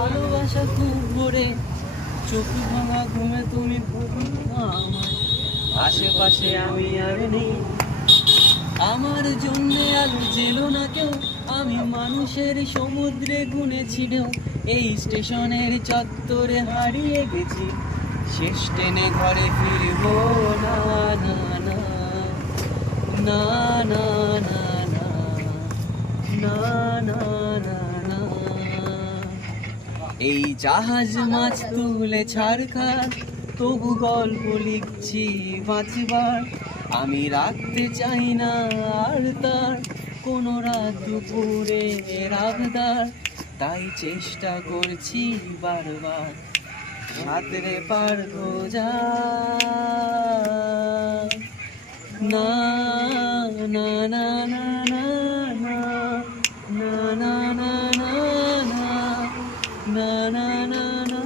ভালোবাসা খুব ভোরে, চোখ ভাঙা ঘুমে তুমি আমায়, আশেপাশে আমি আর নেই, আমার জন্য আলো জেলো না কেউ, আমি মানুষের সমুদ্রে গুনেছিলেও এই স্টেশনের চত্বরে হারিয়ে গেছি, শেষ ট্রেনে ঘরে ফিরবো না না না না না না না না না না না। এই জাহাজ মাছ তুলে ছাড়খার, তবু গল্প লিখছি বাঁচবার, আমি রাখতে চাই না আর তার কোনো রাত দুপুরে রাগদার, তাই চেষ্টা করছি বারবার সাঁতরে পারবো যা না না না না না না না না না না না না না না